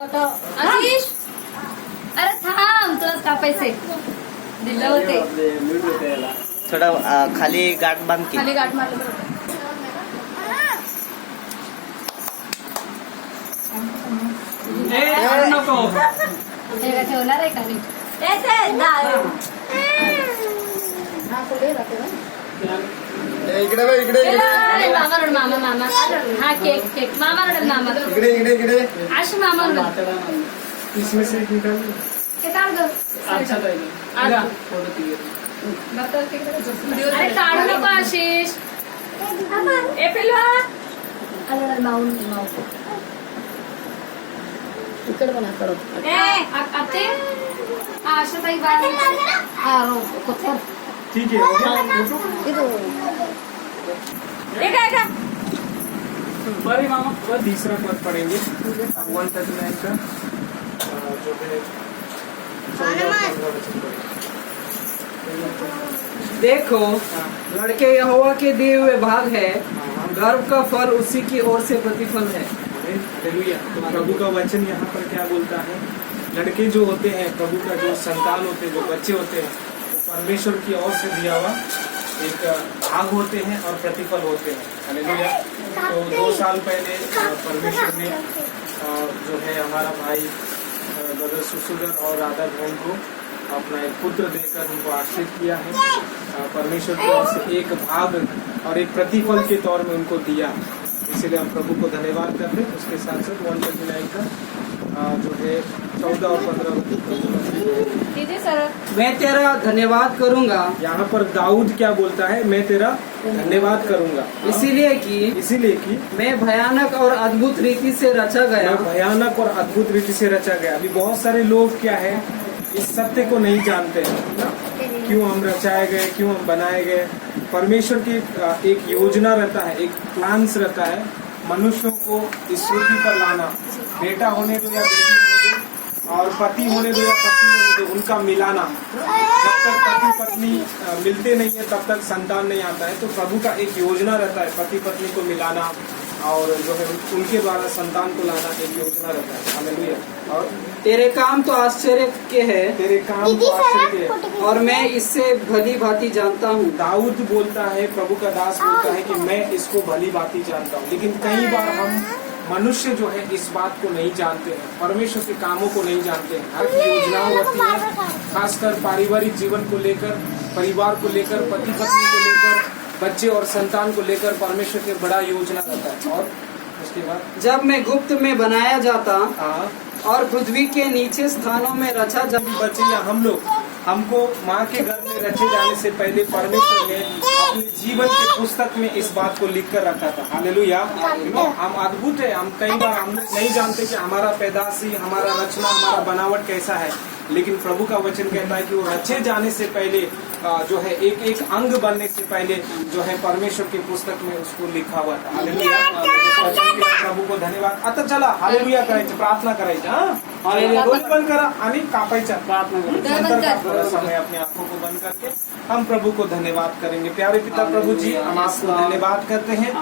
आशिष अरे थांब, तुला कापायचे दिलं होते. थोडा खाली गाठ बांध की. खाली गाठ मारलं बरोबर. हे का ठेवणार आहे खाली? इकडे बघ, इकडे अरे मामा रड, मामा मामा हा केक केक मामा रडल, मामा इकडे इकडे इकडे आश मामा रडल. इसमें से एक निकाल. हे काढ गं. अरे काढू नको आशिष. ए पिल्लू अरे माऊन माऊ इकडे पण आते आशा ताई बाय हा हो कोथर ठीक है, हो गया. बड़े मामा वह तीसरा पद पढ़ेंगे 139 का जो है 14-15 वचन पढ़ेंगे. देखो लड़के यहोवा के दिए हुए भाग है, गर्व का फल उसी की ओर से प्रतिफल है. हालेलुया. तो प्रभु का वचन यहाँ पर क्या बोलता है? लड़के जो होते हैं, प्रभु का जो संतान होते हैं, जो बच्चे होते हैं, वो परमेश्वर की ओर से दिया हुआ एक भाग होते हैं और प्रतिफल होते हैं. हालेलुया. तो 2 साल पहले परमेश्वर ने जो है हमारा भाई ब्रदर सुसुदर और राधा बहन को अपना एक पुत्र देकर उनको आशीर्वाद किया है. परमेश्वर की ओर से एक भाग और एक प्रतिफल के तौर में उनको दिया. इसीलिए हम प्रभु को धन्यवाद करते हैं. उसके साथ साथ 139 का जो है 14 और 15 दीदी सर मैं तेरा धन्यवाद करूंगा, यहाँ पर दाऊद क्या बोलता है? मैं तेरा धन्यवाद करूंगा. इसीलिए कि मैं भयानक और अद्भुत रीति से रचा गया. मैं भयानक और अद्भुत रीति से रचा गया. अभी बहुत सारे लोग क्या है, इस सत्य को नहीं जानते हैं ना, क्यों हम रचाए गए, क्यों हम बनाए गए. परमेश्वर की एक योजना रहता है, एक प्लान्स रहता है मनुष्यों को इस पृथ्वी पर लाना. बेटा होने दो या बेटी होने दो, और पति होने दो या पत्नी होने दो, उनका मिलाना. जब तक पति पत्नी मिलते नहीं है तब तक संतान नहीं आता है. तो प्रभु का एक योजना रहता है पति पत्नी को मिलाना और जो है उनके द्वारा संतान को लाना. एक योजना रहता है. हालेलुया. और तेरे काम तो आश्चर्य के है, तेरे काम तो आश्चर्य के हैं और मैं इससे भली भांति जानता हूँ. दाऊद बोलता है, प्रभु का दास बोलता है कि मैं इसको भली भांति जानता हूँ. लेकिन कई बार हम मनुष्य जो है इस बात को नहीं जानते हैं, परमेश्वर के कामों को नहीं जानते हैं. हर योजनाओं रहती है, खासकर पारिवारिक जीवन को लेकर, परिवार को लेकर, पति पत्नी को लेकर, बच्चे और संतान को लेकर परमेश्वर के बड़ा योजना रहता है. और उसके बाद जब मैं गुप्त में बनाया जाता हाँ, और पृथ्वी के नीचे स्थानों में रचा जा. बच्चे या हम लोग, हमको माँ के घर में रचे जाने से पहले परमेश्वर ने अपने जीवन के पुस्तक में इस बात को लिख कर रखा था. हालेलुया. हम अद्भुत है. हम कई बार हम लोग नहीं जानते कि हमारा पैदाशी, हमारा रचना, हमारा बनावट कैसा है. लेकिन प्रभु का वचन कहता है कि वो रचे जाने से पहले जो है एक एक अंग बनने से पहले जो है परमेश्वर की पुस्तक में उसको लिखा हुआ था. हालेलुया. प्रभु को धन्यवाद. आता चला हालेलुया करायचं, प्रार्थना करायची. हालेलुया. डोळे बंद करा आणि कापायचा. प्रार्थना करा. थोड़ा समय अपनी आंखों को बंद करके हम प्रभु को धन्यवाद करेंगे. प्यारे पिता प्रभु जी, हम आपको धन्यवाद करते हैं.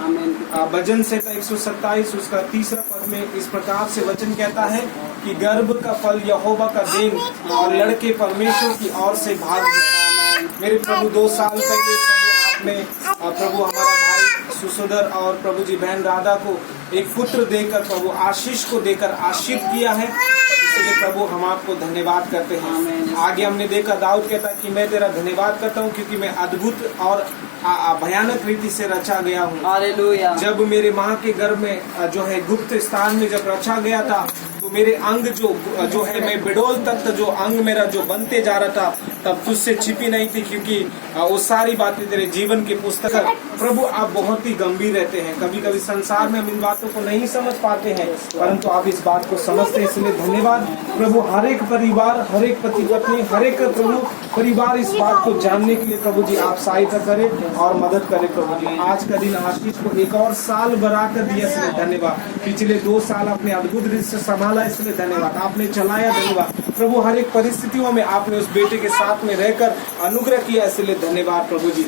भजन से 127 उसका 3रा पद में इस प्रकार से वचन कहता है कि गर्भ का फल यहोवा का देन और लड़के परमेश्वर की ओर से भाग है. मेरे प्रभु 2 साल पहले प्रभु आपने प्रभु हमारा भाई सुसुदर और प्रभु जी बहन राधा को एक पुत्र देकर प्रभु आशीष को देकर आशीर्वाद किया है. इसलिए प्रभु हम आपको धन्यवाद करते हैं. आगे हमने देखा दाऊद कहता है कि मैं तेरा धन्यवाद करता हूँ क्योंकि मैं अद्भुत और भयानक रीति से रचा गया हूँ. हालेलुया. जब मेरे माँ के गर्भ में जो है गुप्त स्थान में जब रचा गया था तो मेरे अंग जो है मैं बिडोल तक जो अंग मेरा जो बनते जा रहा था तब तुझसे छिपी नहीं थी, क्योंकि वो सारी बातें तेरे जीवन की पुस्तक. प्रभु आप बहुत ही गंभीर रहते हैं. कभी कभी संसार में हम इन बातों को नहीं समझ पाते हैं, परंतु आप इस बात को समझते हैं. इसलिए धन्यवाद प्रभु. हर एक परिवार, हर एक पति पत्नी, हर एक प्रभु परिवार इस बात को जानने के लिए प्रभु जी आप सहायता करें और मदद करें. प्रभु जी आज का दिन आशीष को एक और साल बढ़ाकर दिया, इसलिए धन्यवाद. पिछले 2 साल आपने अद्भुत रीति से संभाला, इसलिए धन्यवाद. आपने चलाया, धन्यवाद प्रभु. हर एक परिस्थितियों में आपने उस बेटे के साथ में रहकर अनुग्रह किया, इसलिए धन्यवाद प्रभु जी.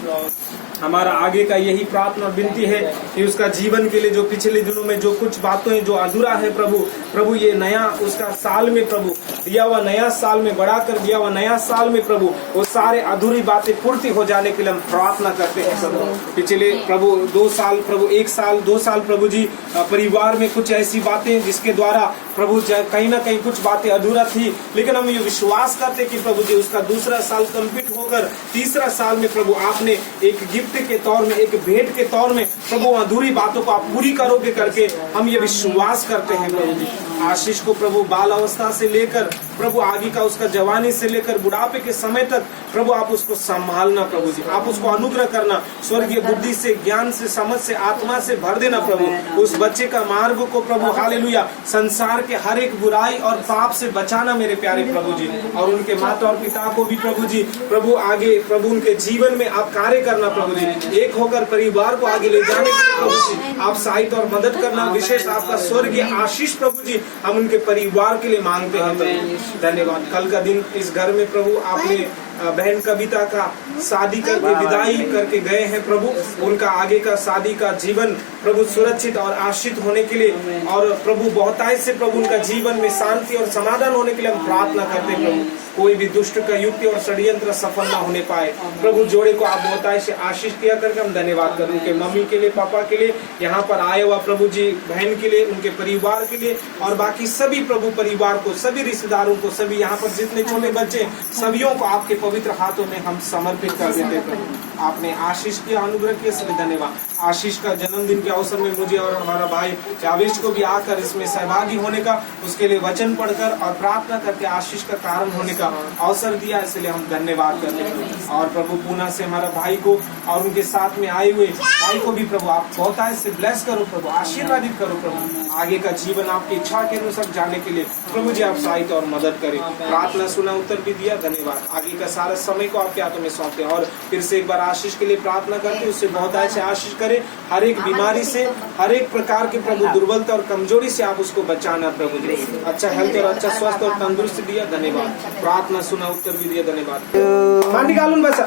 हमारा आगे का यही प्रार्थना और विनती है कि उसका जीवन के लिए जो पिछले दिनों में जो कुछ बातें जो अधूरा है प्रभु ये नया उसका साल में प्रभु दिया हुआ नया साल में बढ़ाकर दिया हुआ नया साल में प्रभु वो सारे अधूरी बातें पूर्ति हो जाने के लिए हम प्रार्थना करते हैं प्रभु। पिछले प्रभु 2 साल प्रभु 1 साल 2 साल प्रभु जी परिवार में कुछ ऐसी बातें जिसके द्वारा प्रभु कहीं ना कहीं कुछ बातें अधूरा थी, लेकिन हम ये विश्वास करते कि प्रभु जी उसका दूसरा साल कंप्लीट होकर तीसरा साल में प्रभु आपने एक गिफ्ट के तौर में एक भेंट के तौर में प्रभु अधूरी बातों को आप पूरी करोगे करके हम ये विश्वास करते हैं प्रभु जी। आशीष को प्रभु बाल अवस्था से लेकर प्रभु आगे का उसका जवानी से लेकर बुढ़ापे के समय तक प्रभु आप उसको संभालना प्रभु जी, आप उसको अनुग्रह करना, स्वर्गीय बुद्धि से ज्ञान से समझ से आत्मा से भर देना प्रभु। उस बच्चे का मार्ग को प्रभु हालेलुया संसार के हर एक बुराई और पाप से बचाना मेरे प्यारे प्रभु जी, और उनके माता और पिता को भी प्रभु जी प्रभु आगे प्रभु उनके जीवन में आप कार्य करना प्रभु जी, एक होकर परिवार को आगे ले जाने के लिए प्रभु जी आप सहायता और मदद करना। विशेष आपका स्वर्गीय आशीष प्रभु जी हम उनके परिवार के लिए मांगते हैं प्रभु। धन्यवाद। कल का दिन इस घर में प्रभु आपने बहन कविता का शादी करके विदाई करके गए हैं प्रभु, उनका आगे का शादी का जीवन प्रभु सुरक्षित और आश्रित होने के लिए और प्रभु बहुताय से प्रभु उनका जीवन में शांति और समाधान होने के लिए हम प्रार्थना करते हैं प्रभु। कोई भी दुष्ट का युक्ति और षड्यंत्र सफल ना होने पाए प्रभु। जोड़े को आप बहुताय से आशीष किया करके हम धन्यवाद करें उनके मम्मी के लिए, पापा के लिए, यहाँ पर आए हुआ प्रभु जी बहन के लिए, उनके परिवार के लिए और बाकी सभी प्रभु परिवार को, सभी रिश्तेदारों को, सभी यहाँ पर जितने छोटे बच्चे सभियों को आपके पवित्र हाथों में हम समर्पित कर देते प्रभु। आपने आशीष किया, अनुग्रह किया, सभी धन्यवाद। आशीष का जन्मदिन के अवसर में मुझे और हमारा भाई जावेश को भी आकर इसमें सहभागी होने का, उसके लिए वचन पढ़कर और प्रार्थना करके आशीष का कारण होने का अवसर दिया, इसलिए हम धन्यवाद करते हैं। और प्रभु पुणे से हमारा भाई को और उनके साथ में आए हुए भाई को भी प्रभु आप बहुतायत से ब्लेस करो प्रभु, आशीर्वादित करो प्रभु। आगे का जीवन आपकी इच्छा के अनुसार जाने के लिए प्रभु जी आप सहायता और मदद करें। प्रार्थना सुना, उत्तर भी दिया, धन्यवाद। आगे का सारा समय को आपके हाथों में सौंपते हैं और फिर से एक बार आशीष के लिए प्रार्थना करते हैं, उससे बहुतायत से आशीष करें। हर एक बीमारी से, हर एक प्रकार के प्रभु दुर्बलता और कमजोरी से आप उसको बचाना प्रभु जी। अच्छा हेल्थ और अच्छा स्वस्थ और तंदुरुस्त दिया, धन्यवाद। प्रार्थना सुना, उत्तर भी दिया, धन्यवाद। मान निकालूं बस।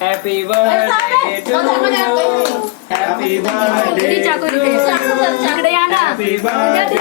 Happy birthday to you, happy birthday, चाकू इकडे या ना. Happy birthday.